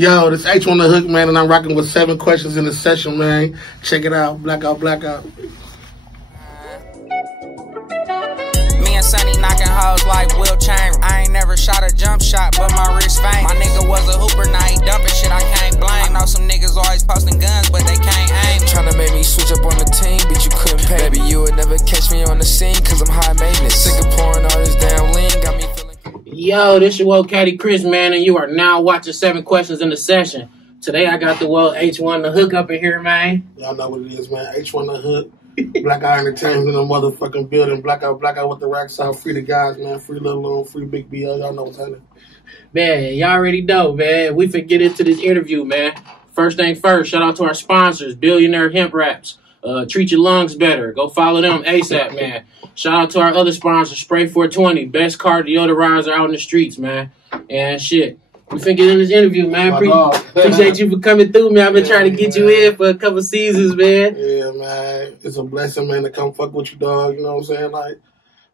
Yo, this H on the hook, man, and I'm rocking with 7 questions in the session, man. Check it out. Blackout, blackout. Me and Sonny knocking hoes like Will Chamber. I ain't never shot a jump shot, but my wrist faint. My nigga was a hooper, now he dumping shit, I can't blame. I know some niggas always posting guns, but they can't aim. Tryna make me switch up on the team, but you couldn't pay. Baby, you would never catch me on the scene, cause I'm high maintenance. Sick of pouring all this damn lean, got me feeling. Yo, this your old caddy Chris, man, and you are now watching 7 questions in the session. Today I got the world H1 the hook up in here, man. Y'all know what it is, man. H1 the hook. Blackout Entertainment in the motherfucking building. Blackout with the racks out. Free the guys, man. Free Lil Loon, free Big BL. Y'all know what's happening. Man, y'all already know, man. We finna get into this interview, man. First thing first, shout out to our sponsors, Billionaire Hemp Wraps. Treat your lungs better. Go follow them ASAP, man. Shout out to our other sponsor, Spray 420. Best car deodorizer out in the streets, man. And shit. We finna get in this interview, man. Appreciate you for coming through, man. I've been trying to get you in for a couple seasons, man. Yeah, man. It's a blessing, man, to come fuck with you, dog. You know what I'm saying? Like,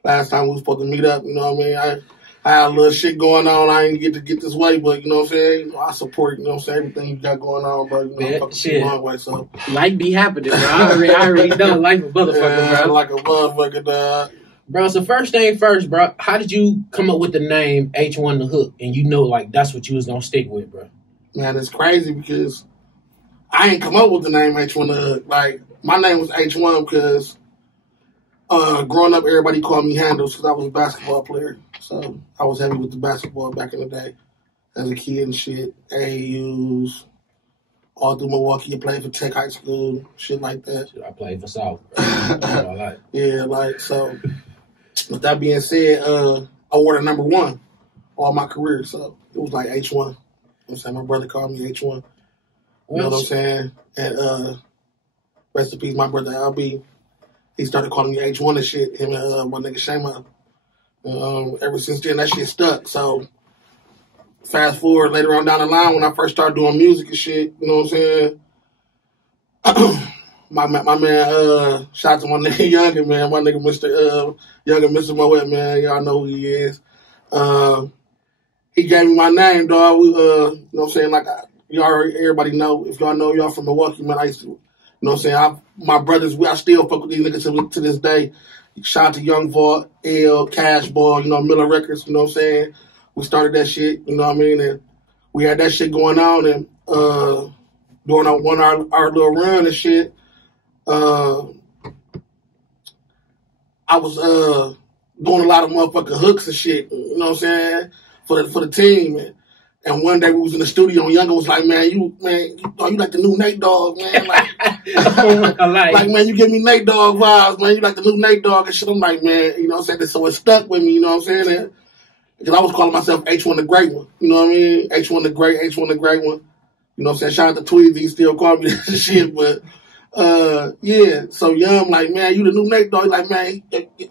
last time we was supposed to meet up, you know what I mean? I had a little shit going on. I didn't get to get this way, but you know what I'm saying? You know, I support, you know what I'm saying, everything you got going on, bro. You know, man, fucking shit. Long way, so. Life be happening, bro. I already know life a motherfucker, yeah, bro. Like a motherfucker, dog. Bro, so first thing first, bro, how did you come up with the name H1 the Hook? And you know, like, that's what you was going to stick with, bro. Man, it's crazy because I ain't come up with the name H1 the Hook. Like, my name was H1 because growing up, everybody called me Handles because I was a basketball player. So I was heavy with the basketball back in the day as a kid and shit. AAUs, all through Milwaukee. I played for Tech High School, shit like that. I played for South. Yeah, like, so... With that being said, I wore the number 1 all my career, so it was like H1. You know what I'm saying? My brother called me H1. You know what I'm saying? And rest in peace, my brother LB. He started calling me H1 and shit, him and my nigga Shama. Ever since then, that shit stuck. So fast forward later on down the line when I first started doing music and shit, you know what I'm saying? My man, shout out to my nigga Youngin, man. My nigga Mr. Youngin, Mr. Moet, man. Y'all know who he is. He gave me my name, dog. We, you know what I'm saying? Like, everybody know. If y'all know y'all from Milwaukee, man, I used to, you know what I'm saying? My brothers, I still fuck with these niggas to this day. Shout out to Young Vault, L, Cash Ball, you know, Miller Records, you know what I'm saying? We started that shit, you know what I mean? And we had that shit going on, and during our little run and shit, I was doing a lot of motherfucking hooks and shit, you know what I'm saying, for the team. And one day we was in the studio and Younger was like, man, you like the new Nate Dogg, man. Like, man, you give me Nate Dogg vibes, man. You like the new Nate Dogg and shit. I'm like, man, you know what I'm saying? So it stuck with me, you know what I'm saying? Because I was calling myself H1 the Great One, you know what I mean? H1 the Great One. You know what I'm saying? Shout out to Tweezy, he still call me that shit, but yeah, so Young like, man, you the new Nate Dogg. Like, man,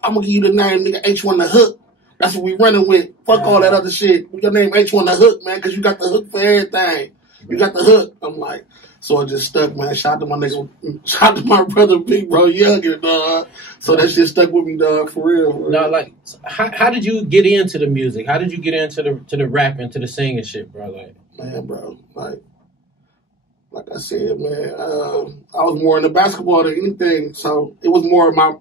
I'm gonna give you the name, nigga, H1 the Hook. That's what we running with. Fuck all that other shit. Your name H1 the Hook, man, because you got the hook for everything. You got the hook. I'm like, so it just stuck, man. Shout out to my nigga, shout out to my brother, Big Bro Youngin, dog. So that shit stuck with me, dog, for real. No, like, how did you get into the music? How did you get into the rapping, to the singing shit, bro? Like, man, bro, like I said, man, I was more into basketball than anything, so it was more of my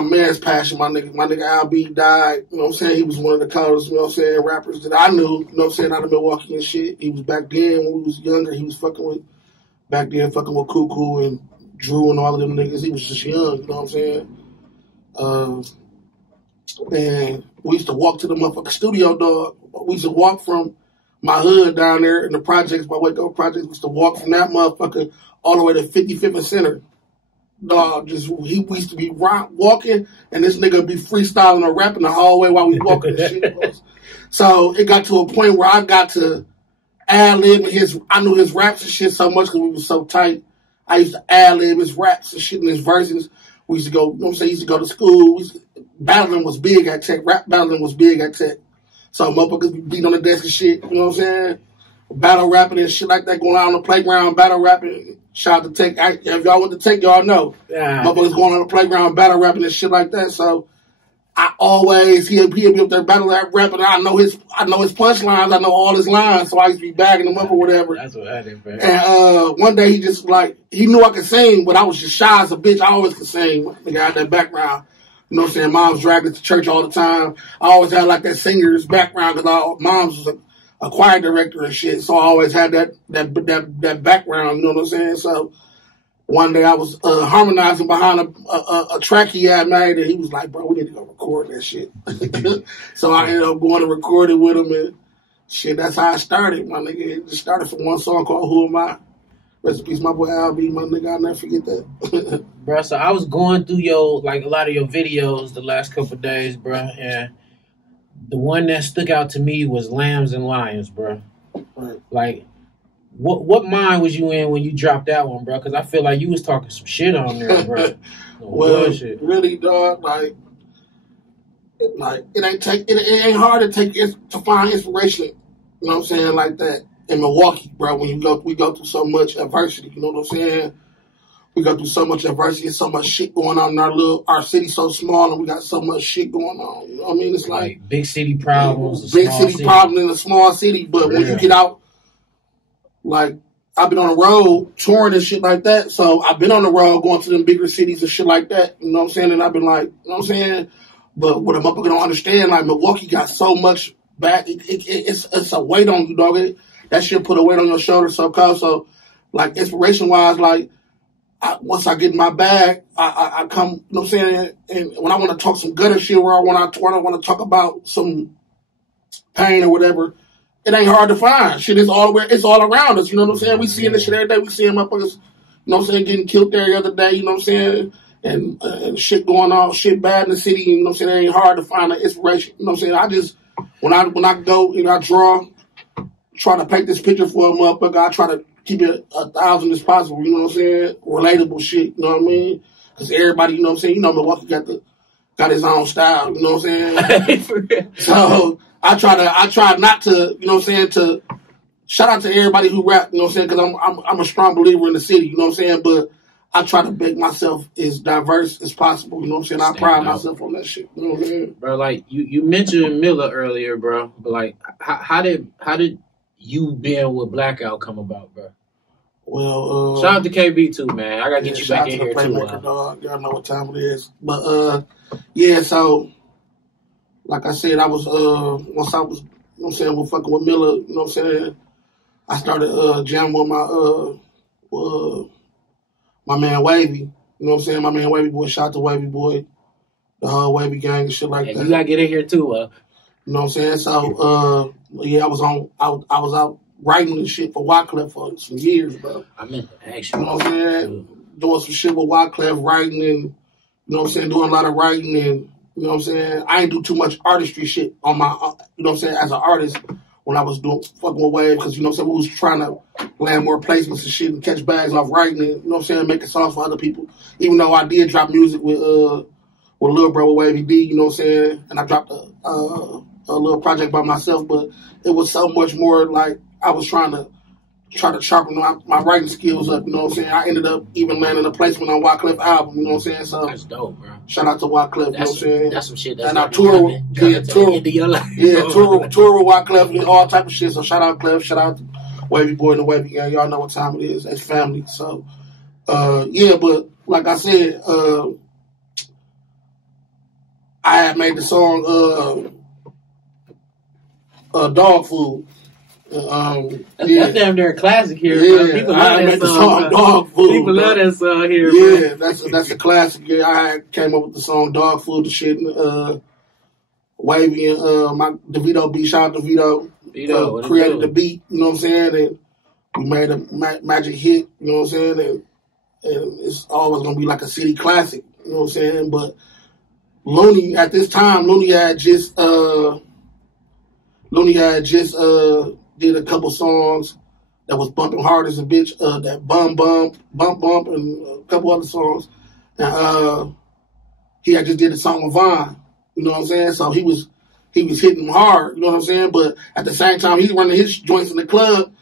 man's passion. My nigga LB died, you know what I'm saying? He was one of the coldest, you know what I'm saying, rappers that I knew, you know what I'm saying, out of Milwaukee and shit. He was back then when we was younger, he was fucking with Cuckoo and Drew and all of them niggas. He was just young, you know what I'm saying? And we used to walk to the motherfucking studio, dog. We used to walk from my hood down there in the projects, my Wyclef projects, was to walk from that motherfucker all the way to 55th and Center. Dog, we used to be walking, and this nigga be freestyling or rapping the hallway while we walking and shit. So it got to a point where I got to ad-lib I knew his raps and shit so much because we was so tight. I used to ad-lib his raps and shit and his verses. We used to go, you know what I'm saying, used to go to school. Battling was big at Tech. Rap battling was big at Tech. So motherfuckers be beating on the desk and shit, you know what I'm saying? Battle rapping and shit like that going on the playground, battle rapping. Shout out to Tech. If y'all went to Tech, y'all know. Yeah. Motherfuckers going on the playground, battle rapping and shit like that. So I always he'll be up there battle that rap, and I know his punchlines, I know all his lines, so I used to be bagging him up or whatever. That's what I did, man. And one day he just like he knew I could sing, but I was just shy as a bitch. I always could sing. Nigga had that background. You know what I'm saying? Mom's dragged us to church all the time. I always had like that singer's background because mom's was a choir director and shit, so I always had that background. You know what I'm saying? So one day I was harmonizing behind a track he had made, and he was like, "Bro, we need to go record that shit." So I ended up going to record it with him, and shit, that's how I started, my nigga. It just started from one song called "Who Am I?" Rest in peace, my boy Al B, my nigga. I'll never forget that. Bro, so I was going through a lot of your videos the last couple of days, bro, and the one that stuck out to me was Lambs and Lions, bro. Right. Like, what mind was you in when you dropped that one, bro? Because I feel like you was talking some shit on there, bro. Well, really, dog, like it ain't hard to find inspiration. You know what I'm saying, like that in Milwaukee, bro. When we go through so much adversity. You know what I'm saying? We go through so much adversity, so much shit going on in our city's so small, and we got so much shit going on. You know what I mean? It's like big city problems, big city problems in a small city. But when you get out, like I've been on the road touring and shit like that, so I've been on the road going to them bigger cities and shit like that. You know what I'm saying? And I've been like, you know what I'm saying? But what a motherfucker don't understand, like Milwaukee got so much back. It's a weight on you, dog. That shit put a weight on your shoulders. So like inspiration wise, like. Once I get in my bag, I come, you know what I'm saying? And when I want to talk some gutter shit, when I want to talk about some pain or whatever, it ain't hard to find. Shit is it's all around us, you know what I'm saying? We seeing this shit every day. We seeing motherfuckers, you know what I'm saying, getting killed there the other day, you know what I'm saying? And shit going on, shit bad in the city, you know what I'm saying? It ain't hard to find an inspiration, you know what I'm saying? When I go and I draw, try to paint this picture for a motherfucker, I try to keep it 1,000 as possible, you know what I'm saying? Relatable shit, you know what I mean? Because everybody, you know what I'm saying? You know Milwaukee got his own style, you know what I'm saying? So I try not to, you know what I'm saying, to shout out to everybody who rap, you know what I'm saying? Because I'm a strong believer in the city, you know what I'm saying? But I try to make myself as diverse as possible, you know what I'm saying? I pride myself on that shit, you know what I'm saying? Bro, like you mentioned Miller earlier, bro, but like how did you being with Blackout come about, bro? Well, shout out to KB too, man. I gotta get you back in here too. Dog. Y'all know what time it is. But so like I said, I was once I was, you know what I'm saying, fucking with Miller, you know what I'm saying, I started jamming with my man Wavy. You know what I'm saying? My man Wavy Boy, shout out to Wavy Boy, the whole Wavy gang and shit like that. You gotta get in here too, you know what I'm saying? So I was out writing and shit for Wyclef for some years, bro. I meant to ask you. You know what I'm saying? Doing some shit with Wyclef, writing and, you know what I'm saying, doing a lot of writing and, you know what I'm saying? I ain't do too much artistry shit on my, you know what I'm saying, as an artist when I was doing fucking with Wave, because, you know what I'm saying, we was trying to land more placements and shit and catch bags off writing and, you know what I'm saying, making songs for other people. Even though I did drop music with Lil Bro with Wavy D, you know what I'm saying, and I dropped a little project by myself, but it was so much more like I was trying to sharpen my writing skills up, you know what I'm saying? I ended up even landing a placement on Wyclef album, you know what I'm saying? So that's dope, bro. Shout out to Wyclef, you know what I'm saying? That's some shit that's and I tour with Wyclef and all type of shit. So shout out Clef, shout out to Wavy Boy and the Wavy Gang. Y'all know what time it is. That's family. So but like I said, I had made the song Dog Food. That's damn near a classic here, bro. People love that song. Dog Food. People love that song here, yeah, bro. That's a classic. Yeah, I came up with the song Dog Food, the shit, and Wavy and my DeVito beat, shout out to Vito, created the beat, you know what I'm saying, and we made a magic hit, you know what I'm saying, and it's always gonna be like a city classic, you know what I'm saying. But Looney at this time, Looney had just did a couple songs that was bumping hard as a bitch, that Bump, and a couple other songs. And he had just did a song with Vaughn, you know what I'm saying? So he was hitting hard, you know what I'm saying? But at the same time, he's running his joints in the club.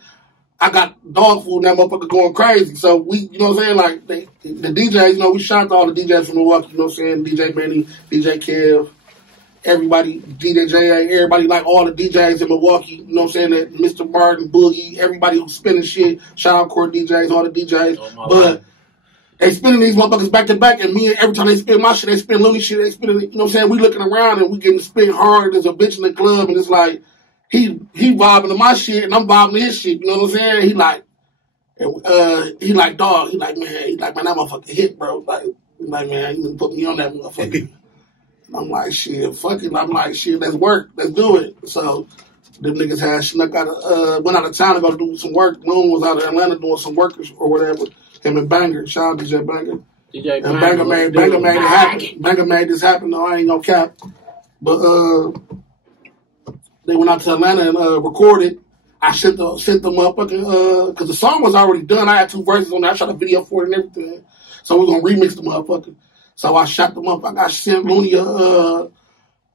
I got Dog Food and that motherfucker going crazy. So we, you know what I'm saying? Like the DJs, you know, we shout out to all the DJs from Milwaukee, you know what I'm saying? DJ Benny, DJ Kev, everybody, DJ J.A., everybody like all the DJs in Milwaukee, you know what I'm saying? That Mr. Martin, Boogie, everybody who's spinning shit, shout out court DJs, all the DJs. But they spinning these motherfuckers back to back, and me, every time they spin my shit, they spin loony shit, they spinning it, you know what I'm saying? We looking around and we getting spin hard. There's a bitch in the club, and it's like, he vibing to my shit, and I'm vibing to his shit, you know what I'm saying? He like, dog, man, that motherfucker hit, bro. Like, man, you done put me on that motherfucker. I'm like, shit, fuck it. I'm like, shit, let's work. Let's do it. So, them niggas had snuck out went out of town to go do some work. Loon was out of Atlanta doing some work or whatever. Him and Banger. Shout out DJ Banger. DJ and Banger made it happen. Banger made this happen, though. I ain't no cap. But, they went out to Atlanta and recorded. I sent the motherfucking, cause the song was already done. I had 2 verses on it. I shot a video for it and everything. So we gonna remix the motherfucker. So I shot the motherfucker. I sent Looney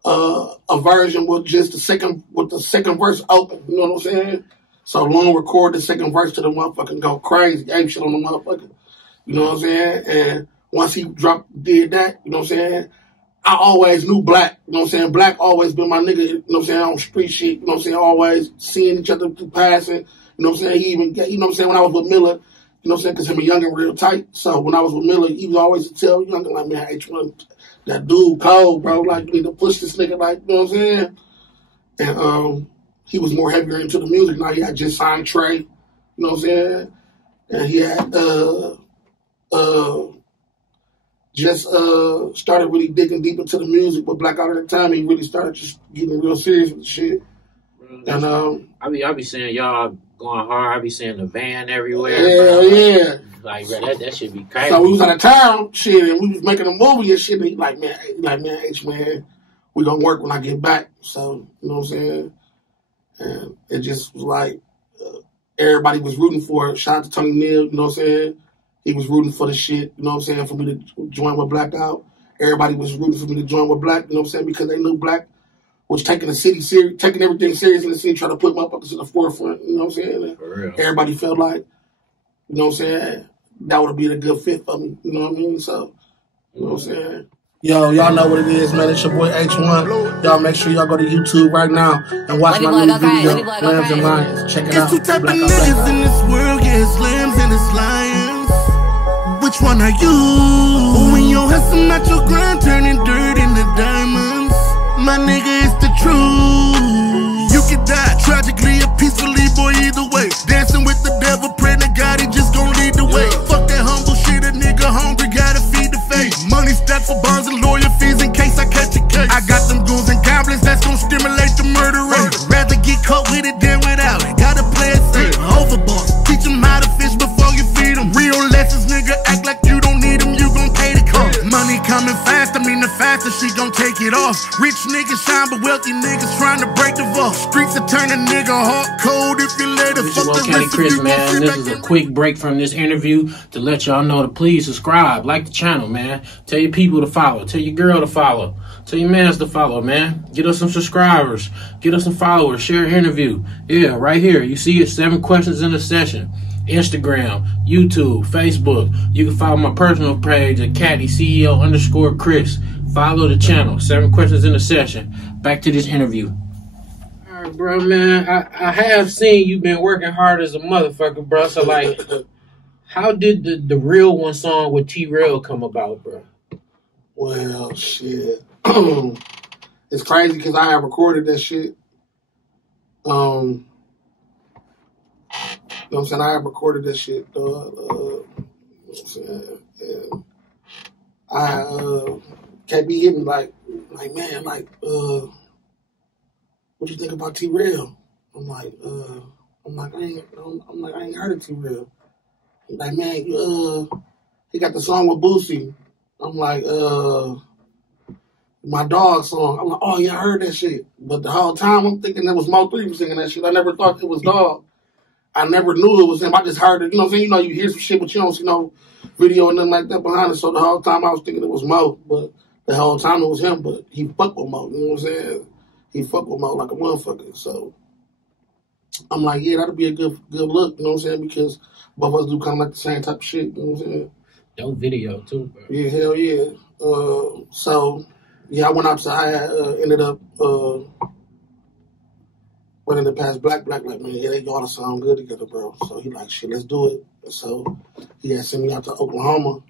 a version with just the second verse open. You know what I'm saying? So Loon recorded the second verse to the motherfucker go crazy, ape shit on the motherfucker. You know what I'm saying? And once he did that, you know what I'm saying? I always knew Black, you know what I'm saying? Black always been my nigga, you know what I'm saying, on street shit, you know what I'm saying? Always seeing each other through passing, you know what I'm saying? He even, you know what I'm saying, when I was with Miller, you know what I'm saying, because him and Youngin real tight. So when I was with Miller, he was always tell Youngin, like, man, H1, that dude cold, bro. Like, you need to push this nigga, like, you know what I'm saying? And he was more heavier into the music. Now he had just signed Trey, you know what I'm saying? And he had just started really digging deep into the music. But Black out at the time, he really started just getting real serious with the shit. Bro, and I be saying y'all going hard. I be seeing the van everywhere. Yeah, yeah. Like, bro, that should be crazy. So we was out of town, shit, and we was making a movie and shit. And he like, man, H, man, we gonna work when I get back. So, you know what I'm saying? And it just was like, everybody was rooting for it. Shout out to Tony Neal, you know what I'm saying? He was rooting for the shit, you know what I'm saying, for me to join with Black out. Everybody was rooting for me to join with Black, you know what I'm saying, because they knew Black was taking the city serious, taking everything serious in the city, trying to put motherfuckers in the forefront, you know what I'm saying? And for real. everybody felt like, you know what I'm saying, that would have been a good fit for me, you know what I mean? So, you know what I'm saying? Yo, y'all know what it is, man. It's your boy H1. Y'all make sure y'all go to YouTube right now and watch my new video, Lambs and Lions. Check it out. There's 2 type of niggas in this world, yeah, it's lambs and it's lions. Which one are you? When your hustle not your grind, turning dirt into diamonds. My nigga, it's the truth. You can die tragically or peacefully, boy, either way. Dancing with the devil, pray to God, he just gon' lead the way. Fuck that humble shit, a nigga hungry, gotta feed the face. Money stacked for bonds and lawyer fees in case I catch a case. I got them goons and goblins that's gon' stimulate the murder rate. Rather get caught with it than without it. Gotta play it safe. Overboard. Teach them how to fish before you feed them. Real lessons, nigga, act like you don't need them, you gon' pay the cost. Money coming fast, I mean the faster she gon' take it off. Rich niggas shine, but wealthy niggas trying to break the vault. Streets will turn a nigga hard cold if you let it. Fuck the rest of you, man. This is a quick break from this interview to let y'all know to please subscribe, like the channel, man. Tell your people to follow, tell your girl to follow, tell your mans to follow, man. Get us some subscribers, get us some followers, share an interview. Yeah, right here. You see it, 7 questions in a session. Instagram, YouTube, Facebook. You can follow my personal page at CattyCEO_Chris. Follow the channel. 7 questions in a session. Back to this interview. All right, bro, man. I have seen you been working hard as a motherfucker, bro. So, like, how did the Real One song with T-Rell come about, bro? Well, shit. It's crazy because I have recorded that shit. You know what I'm saying? I have recorded that shit. You know what I'm saying? And I can't be hitting like man, like what you think about T-Rell? I'm like I ain't heard of T-Rell. Like, man, he got the song with Boosie. I'm like, my dog song. I'm like, oh yeah, I heard that shit. But the whole time I'm thinking that was Mo 3 was singing that shit. I never thought it was Dog. I never knew it was him. I just heard it. You know what I'm saying? You know, you hear some shit, but you don't see no video or nothing like that behind it. So the whole time I was thinking it was Mo, but the whole time it was him. But he fucked with Mo. You know what I'm saying? He fucked with Mo like a motherfucker. So I'm like, yeah, that'll be a good look. You know what I'm saying? Because both of us do kind of like the same type of shit. You know what I'm saying? Dope video too, bro. Yeah, hell yeah. So Yeah, I went out to, I ended up running it past Black, like, man, yeah, they ought to sound good together, bro. So he like, shit, let's do it. And so he had sent me out to Oklahoma.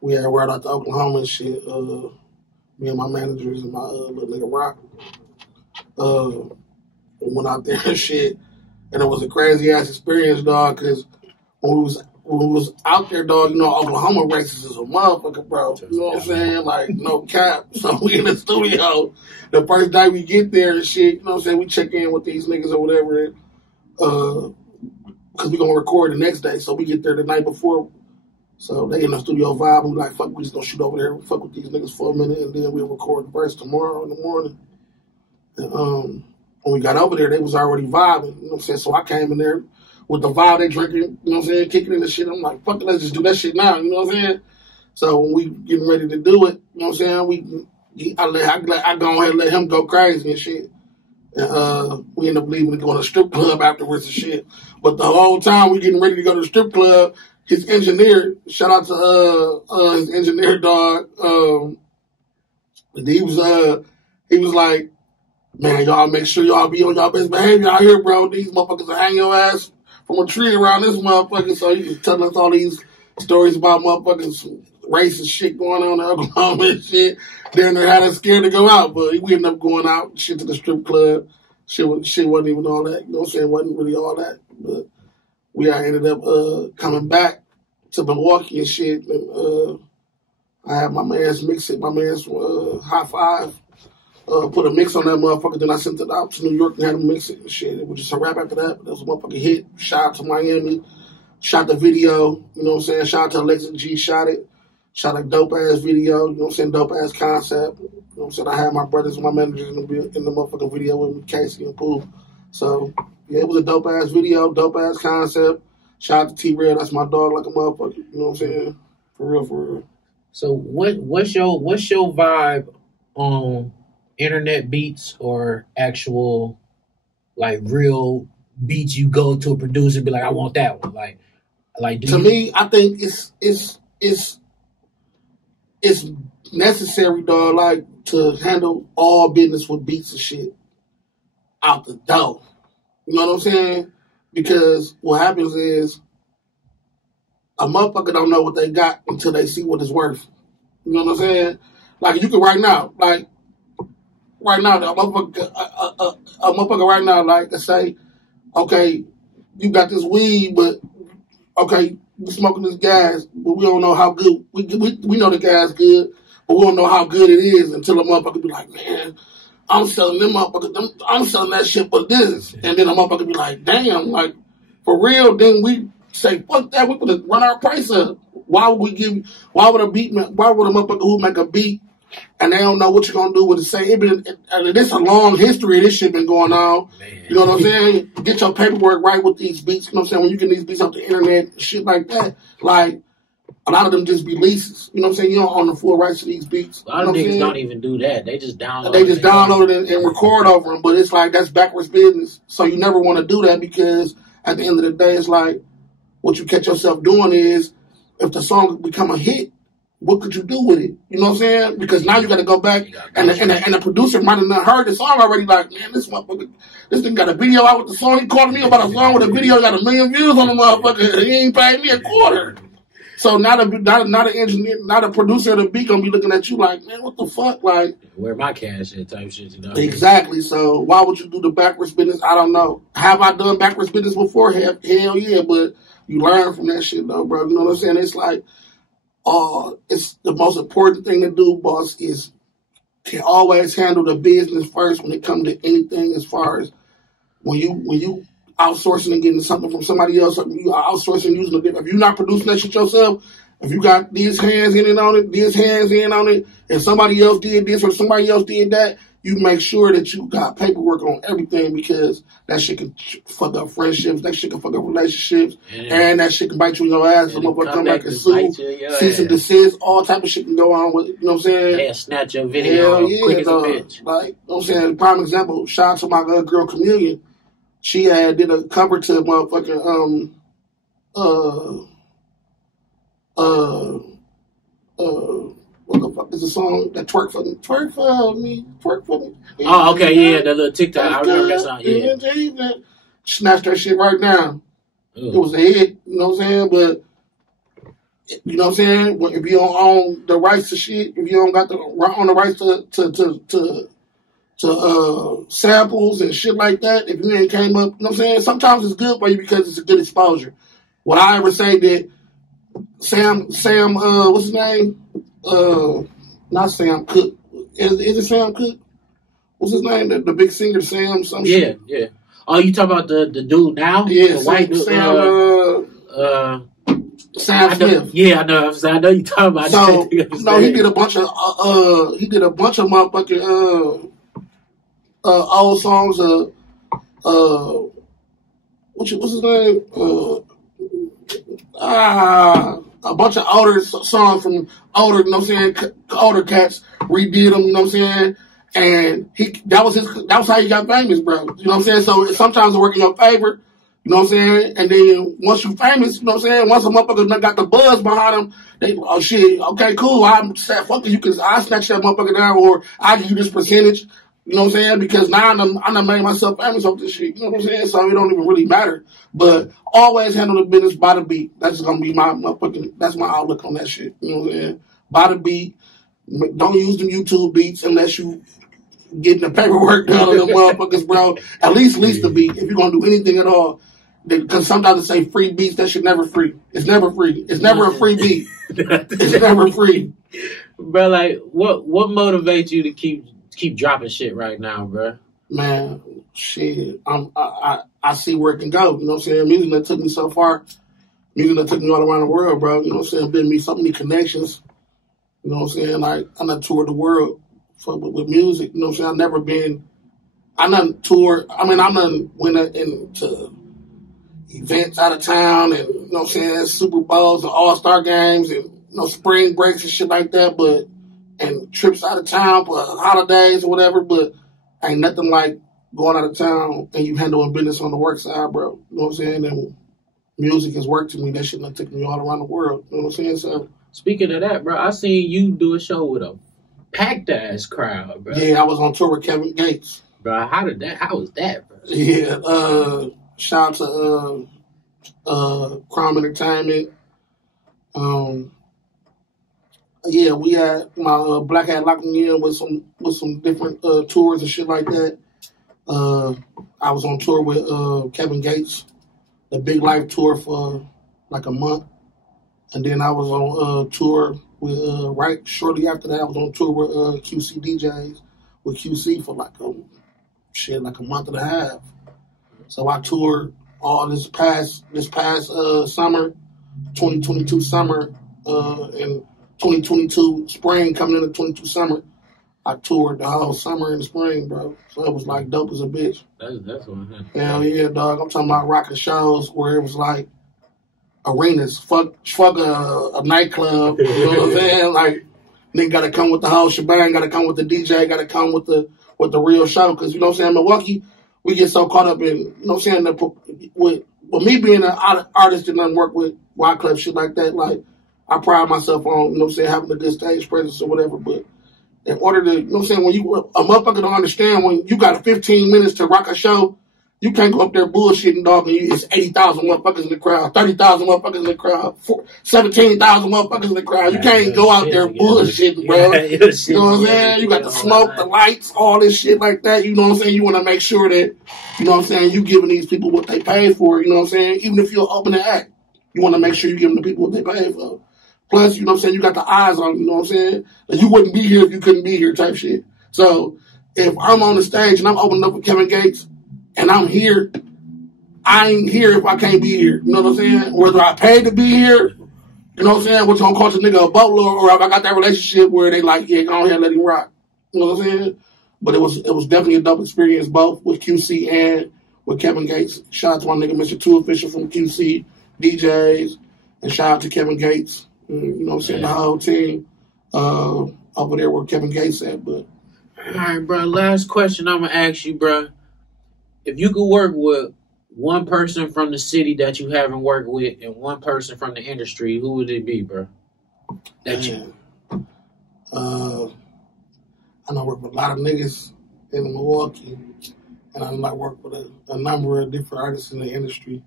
We had ride out to Oklahoma and shit. Me and my managers and my little nigga Rock. We went out there and shit. And it was a crazy ass experience, dog, because when we was out there, dog, you know, Oklahoma racist is a motherfucker, bro. You know what I'm saying? Like, no cap. So we in the studio. The first night we get there and shit, you know what I'm saying? We check in with these niggas or whatever, because we going to record the next day. So we get there the night before. So they in the studio vibe. And we like, fuck, we just going to shoot over there and fuck with these niggas for a minute. And then we'll record the verse tomorrow in the morning. And when we got over there, they was already vibing. You know what I'm saying? So I came in there with the vibe they drinking, you know what I'm saying, kicking in the shit. I'm like, fuck it, let's just do that shit now, you know what I'm saying? So when we getting ready to do it, you know what I'm saying, I go ahead and let him go crazy and shit. And we end up leaving to go to the strip club afterwards and shit. But the whole time we getting ready to go to the strip club, his engineer, shout out to his engineer dog, he was like, man, y'all make sure y'all be on y'all best behavior out here, bro. These motherfuckers will hang your ass from a tree around this motherfucker. So he was telling us all these stories about motherfuckers, racist shit going on in Oklahoma and shit. Then they had us scared to go out, but we ended up going out, shit to the strip club. Shit wasn't even all that. You know what I'm saying? Wasn't really all that. But we ended up coming back to Milwaukee and shit. And I had my man's mix it, my man's High Five. Put a mix on that motherfucker, then I sent it out to New York and had him mix it and shit. It was just a rap after that. That was a motherfucking hit. Shot out to Miami. Shot the video. You know what I'm saying? Shout out to Alexa G. Shot it. Shot a dope ass video. You know what I'm saying? Dope ass concept. You know what I'm saying? I had my brothers and my managers in the motherfucking video with me, Casey and Pooh. So, yeah, it was a dope ass video, dope ass concept. Shout out to T-Rell. That's my dog like a motherfucker. You know what I'm saying? For real, for real. So what's your vibe on internet beats or actual, like, real beats? You go to a producer and be like, I want that one. Like to me, I think it's necessary, dog, like, to handle all business with beats and shit out the door. You know what I'm saying? Because what happens is a motherfucker don't know what they got until they see what it's worth. You know what I'm saying? Like, you can right now, a motherfucker right now, like, to say, okay, you got this weed, but, okay, you smoking this gas, but we don't know how good, we know the gas good, but we don't know how good it is until a motherfucker be like, man, I'm selling them motherfuckers, I'm selling that shit for this. And then a motherfucker be like, damn, like, for real, then we say, fuck that, we're gonna run our price up. Why would a motherfucker who make a beat and they don't know what you're gonna do with it? Say this a long history of this shit been going on. Man. You know what I'm saying? Get your paperwork right with these beats. You know what I'm saying? When you get these beats off the internet, shit like that, like, a lot of them just be leases. You know what I'm saying? You don't own the full rights to these beats. A lot of niggas don't even do that. They just download it and record over them. But it's like, that's backwards business. So you never want to do that, because at the end of the day, it's like, what you catch yourself doing is, if the song become a hit, what could you do with it? You know what I'm saying? Because now you got to go back, and the producer might have not heard the song already. Like, man, this motherfucker, this thing got a video out with the song. He called me about a song with a video, got 1 million views on the motherfucker. He ain't paid me a quarter. So not an engineer, not a producer of the beat gonna be looking at you like, man, what the fuck? Like, where my cash at type shit, you know? Exactly. So why would you do the backwards business? I don't know. Have I done backwards business before? Hell yeah, but you learn from that shit though, bro. You know what I'm saying? It's like, it's the most important thing to do, boss, is can always handle the business first when it comes to anything, as far as when you outsourcing and getting something from somebody else, you outsourcing using it. If you're not producing that shit yourself, if you got these hands in on it, and somebody else did this or somebody else did that, you make sure that you got paperwork on everything, because that shit can fuck up friendships, that shit can fuck up relationships, and that shit can bite you in your ass. Someone come back and sue, cease and desist, all type of shit can go on with, you know what I'm saying? Yeah, snatch your video quick as a bitch. Like, you know what I'm saying? Prime example, shout out to my girl Chameleon. She did a cover to motherfucking, what the fuck is the song that twerk for me? Twerk for me. Oh, okay, yeah, the little TikTok. I remember that song. Yeah. Snatch that shit right now. Ooh. It was a hit, you know what I'm saying? But you know what I'm saying? If you don't own the rights to shit, if you don't got the rights to samples and shit like that, if you ain't came up, you know what I'm saying? Sometimes it's good for you because it's a good exposure. Would I ever say that Sam, what's his name? Not Sam Cooke. Is it Sam Cooke? What's his name? The big singer, Sam, some shit? Yeah. Oh, you talking about the dude now? Yeah, the white dude. Sam Smith. Yeah, I know you talking about. So, no, he did a bunch of motherfucking old songs. What's his name? A bunch of older songs from older, you know what I'm saying, older cats redid them, you know what I'm saying, and that was how he got famous, bro. You know what I'm saying? So sometimes it work in your favor, you know what I'm saying? And then once you famous, you know what I'm saying, once a motherfucker got the buzz behind them, they, oh shit, okay, cool, I fuck you, I snatch that motherfucker down, or I give you this percentage. You know what I'm saying? Because now I done made myself famous off this shit. You know what I'm saying? So it don't even really matter. But always handle the business by the beat. That's gonna be that's my outlook on that shit. You know what I'm saying? By the beat. Don't use them YouTube beats unless you getting the paperwork done on them motherfuckers, bro. At least the beat. If you're gonna do anything at all. Because sometimes they say free beats, that shit never free. It's never free. It's never a free beat. It's never free. Bro, like, what motivates you to keep dropping shit right now, bro? Man, shit. I see where it can go. You know what I'm saying? Music that took me so far. Music that took me all around the world, bro. You know what I'm saying? Been me so many connections. You know what I'm saying? Like, I done toured the world with music. You know what I'm saying? I done toured. I mean, I done went into events out of town and, you know what I'm saying, Super Bowls and All-Star games and, you know, spring breaks and shit like that, and trips out of town for holidays or whatever, but ain't nothing like going out of town and you handling business on the work side, bro. You know what I'm saying? And music has worked to me. That shit done took me all around the world. You know what I'm saying? So, speaking of that, bro, I seen you do a show with a packed ass crowd, bro. Yeah, I was on tour with Kevin Gates. Bro, how was that, bro? Yeah, shout out to Crime Entertainment. Yeah, we had my Black Hat locked me in with some different tours and shit like that. I was on tour with Kevin Gates, the Big Life tour for like a month, and then I was on tour with right shortly after that I was on tour with QC DJs with QC for like a month and a half. So I toured all this past summer, 2022 summer, and 2022 spring coming into 22 summer. I toured the whole summer and the spring, bro. So it was like dope as a bitch. That's what Hell yeah, dog. I'm talking about rocking shows where it was like arenas, fuck a nightclub. You know what I'm saying? Like, nigga gotta come with the whole shebang, gotta come with the DJ, gotta come with the real show. Cause you know what I'm saying, Milwaukee, we get so caught up in, you know what I'm saying, with me being an artist that doesn't work with Wyclef, shit like that, like, I pride myself on, you know what I'm saying, having a good stage presence or whatever, but in order to, you know what I'm saying, when a motherfucker don't understand, when you got 15 minutes to rock a show, you can't go up there bullshitting, dog, and it's 80,000 motherfuckers in the crowd, 30,000 motherfuckers in the crowd, 17,000 motherfuckers in the crowd. You can't go out there bullshitting, bro. You know what I'm saying? You got the smoke, the lights, all this shit like that. You know what I'm saying? You want to make sure that, you know what I'm saying, you giving these people what they paid for, you know what I'm saying? Even if you're opening act, you want to make sure you giving the people what they paid for. Plus, you know what I'm saying, you got the eyes on, you know what I'm saying? Like, you wouldn't be here if you couldn't be here type shit. So, if I'm on the stage and I'm opening up with Kevin Gates and I'm here, I ain't here if I can't be here. You know what I'm saying? Whether I paid to be here, you know what I'm saying, which gonna cost a nigga a boatload, or if I got that relationship where they like, yeah, go ahead and let him rock. You know what I'm saying? But it was definitely a dope experience, both with QC and with Kevin Gates. Shout out to my nigga Mr. 2 Official from QC, DJs, and shout out to Kevin Gates. You know what I'm saying? The whole team over there where Kevin Gates at. But all right, bro. Last question I'm gonna ask you, bro. If you could work with one person from the city that you haven't worked with and one person from the industry, who would it be, bro? I know I work with a lot of niggas in Milwaukee, and I like work with a number of different artists in the industry.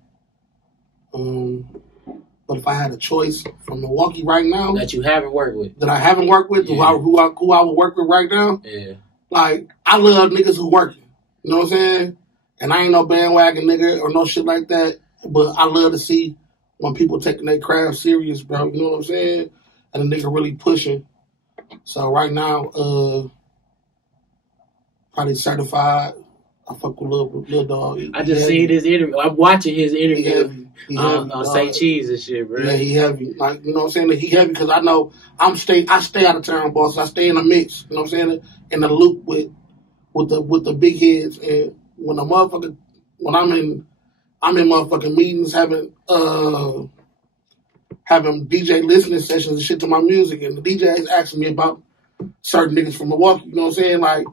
But if I had a choice from Milwaukee right now that you haven't worked with, that I haven't worked with, yeah. who I would work with right now, yeah. Like I love niggas who working. You know what I'm saying? And I ain't no bandwagon nigga or no shit like that. But I love to see when people taking their craft serious, bro. You know what I'm saying? And a nigga really pushing. So right now, probably certified. I fuck with Lil Dog. I just seen his interview. I'm watching his interview on Say Cheese and shit, bro. Yeah, he heavy. Like, you know what I'm saying? He heavy because I know I stay out of town, boss. I stay in the mix. You know what I'm saying? In the loop with the big heads. And when I'm in motherfucking meetings having DJ listening sessions and shit to my music, and the DJ is asking me about certain niggas from Milwaukee. You know what I'm saying? Like,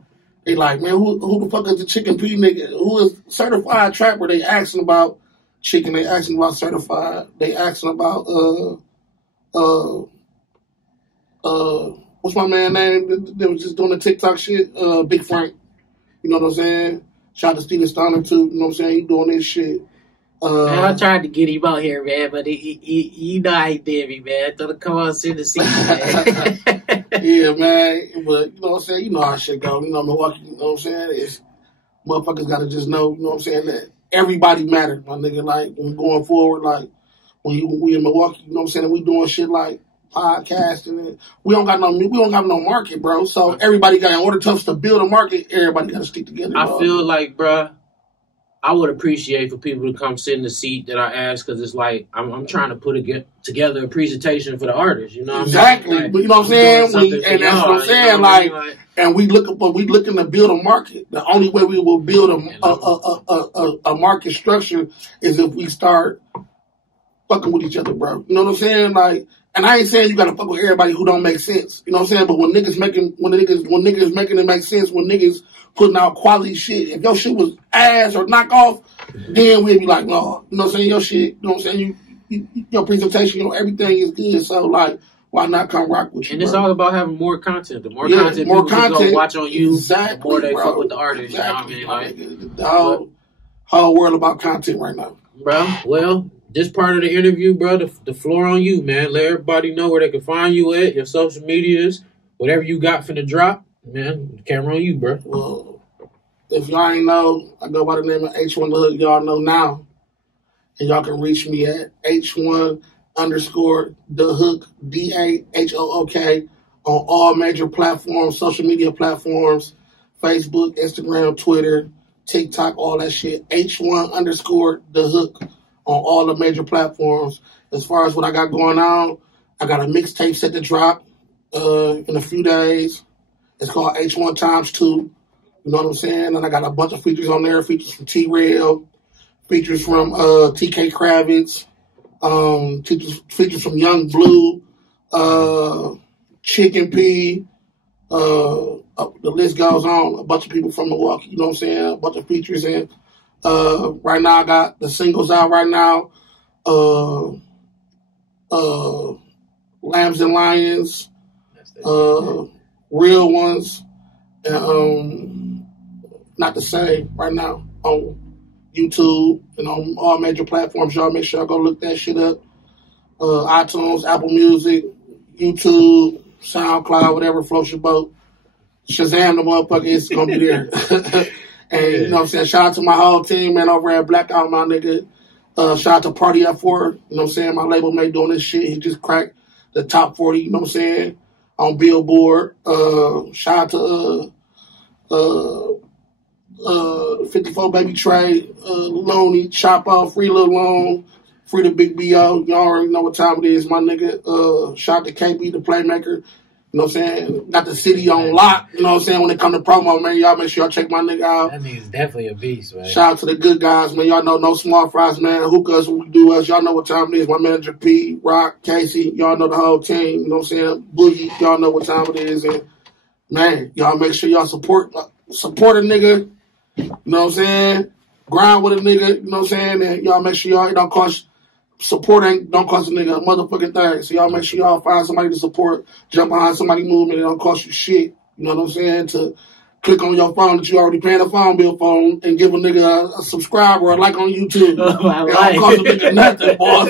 they like, man, who the fuck is the Chicken P nigga? Who is certified trapper? They asking about Chicken. They asking about certified. They asking about what's my man name? They was just doing the TikTok shit. Big Frank. You know what I'm saying? Shout out to Steven Stoner too. You know what I'm saying? He doing this shit. Man, I tried to get him out here, man, but he know how he did me, man. Thought to come on and sit the seat, man. Yeah, man. But you know what I'm saying? You know how shit go. You know Milwaukee. You know what I'm saying? It's motherfuckers gotta just know. You know what I'm saying? That everybody matters, my nigga. Like when going forward, like when we in Milwaukee. You know what I'm saying? And we doing shit like podcasting. And we don't got no market, bro. So everybody got in order to build a market. Everybody got to stick together. I feel like, bro, I would appreciate for people to come sit in the seat that I ask, because it's like I'm trying to put together a presentation for the artist. You know what exactly. I mean? Like, but you know what I'm saying? And that's what I'm saying. You know like, what I mean? and we looking to build a market. The only way we will build a market structure is if we start fucking with each other, bro. You know what I'm saying? Like, and I ain't saying you gotta fuck with everybody who don't make sense. You know what I'm saying? But when niggas making it make sense, when niggas putting out quality shit, if your shit was ass or knockoff, then we'd be like, no. You know what I'm saying? Your shit, you know what I'm saying? Your presentation, everything is good. So like, why not come rock with you? And it's bro? all about having more content. The more content people go watch on you, exactly, the more they bro. fuck with the artist. Exactly, you know what I mean? Like, the whole world about content right now. Bro, well, this part of the interview, bro, the floor on you, man. Let everybody know where they can find you at, your social medias, whatever you got for the drop, man. The camera on you, bro. Well, if y'all ain't know, I go by the name of H1 The Hook. Y'all know now. And y'all can reach me at H1_The Hook, DAHOOK, on all major platforms, social media platforms, Facebook, Instagram, Twitter, TikTok, all that shit. H1_The Hook on all the major platforms. As far as what I got going on, I got a mixtape set to drop in a few days. It's called H1 times 2. You know what I'm saying? And I got a bunch of features on there. Features from T-Rell, features from TK Kravitz, features from Young Blue, Chicken P. The list goes on. A bunch of people from Milwaukee. You know what I'm saying? A bunch of features in. Right now I got the singles out right now. Lambs and Lions, Real Ones, and Not the Same right now on YouTube and on all major platforms. Y'all make sure y'all go look that shit up. iTunes, Apple Music, YouTube, SoundCloud, whatever floats your boat. Shazam the motherfucker, it's gonna be there. And you know what I'm saying? Shout out to my whole team, man, over at Blackout, my nigga. Shout out to Party F4, you know what I'm saying? My label mate doing this shit. He just cracked the top 40, you know what I'm saying? On Billboard. Shout out to 54 Baby Trey, Loney, Chop Off, Free Lil Long, Free the Big B.O. Y'all already know what time it is, my nigga. Shout out to KB, the Playmaker. You know what I'm saying? Got the city on lock. You know what I'm saying? When it come to promo, man, y'all make sure y'all check my nigga out. That nigga's definitely a beast, man. Shout out to the good guys, man. Y'all know no small fries, man. Hook us when we do us. Y'all know what time it is. My manager P, Rock, Casey. Y'all know the whole team. You know what I'm saying? Boogie. Y'all know what time it is. And man, y'all make sure y'all support a nigga. You know what I'm saying? Grind with a nigga. You know what I'm saying? And y'all make sure y'all, it don't cost support don't cost a nigga a motherfucking thing. So y'all make sure y'all find somebody to support, jump behind somebody's movement. It don't cost you shit. You know what I'm saying? To click on your phone that you already paying a phone bill for and give a nigga a subscribe or a like on YouTube. It don't cost a nigga nothing, boss.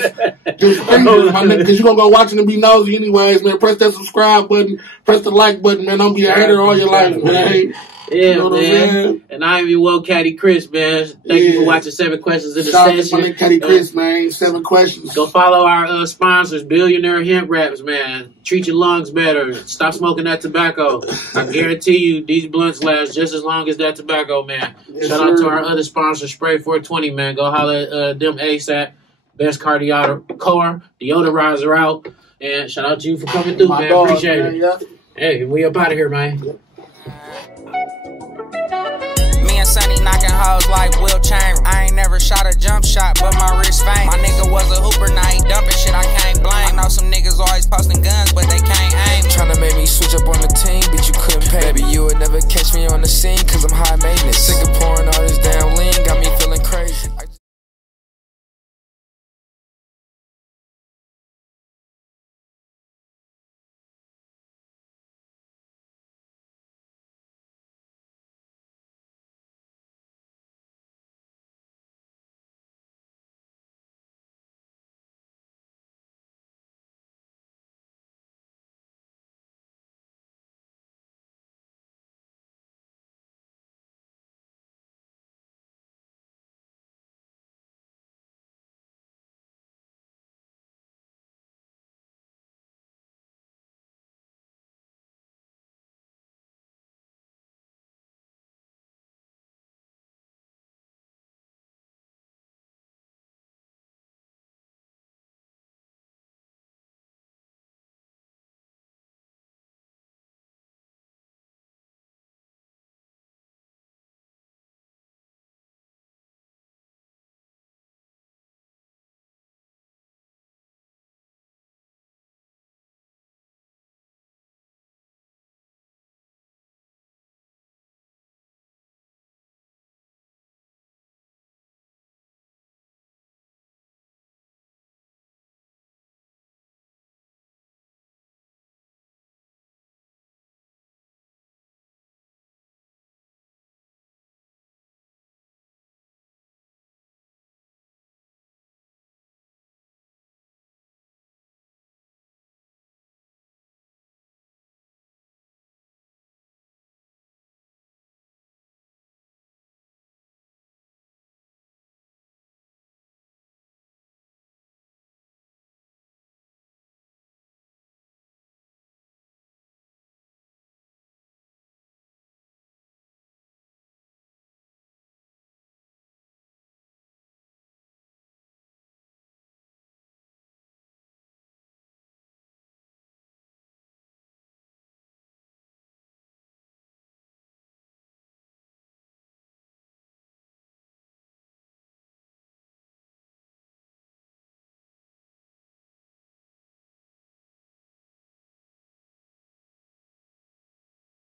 Just fingers, my nigga, because you gonna go watching and be nosy anyways, man. Press that subscribe button, press the like button, man. Don't be a hater all your life, man. Yeah, you know man. And I'm your well Caddy Chris, man. Thank you for watching 7 Questions in the Shout out to Session. my nigga Caddy Chris, man. 7 questions. Go follow our sponsors, Billionaire Hemp Wraps, man. Treat your lungs better. Stop smoking that tobacco. I guarantee you these blunts last just as long as that tobacco, man. Yes, Shout out to our other sponsor, Spray 420, man. Go holler at them ASAP. Best core deodorizer out. And shout out to you for coming through, man. Dog, Appreciate man, it. yeah. Hey, we up out of here, man. Yep. Sonny knocking hoes like Will Chamberlain. I ain't never shot a jump shot, but my wrist faint. My nigga was a hooper, now he dumping shit, I can't blame. I know some niggas always posting guns, but they can't aim. Tryna make me switch up on the team, but you couldn't pay. Baby, you would never catch me on the scene, cause I'm high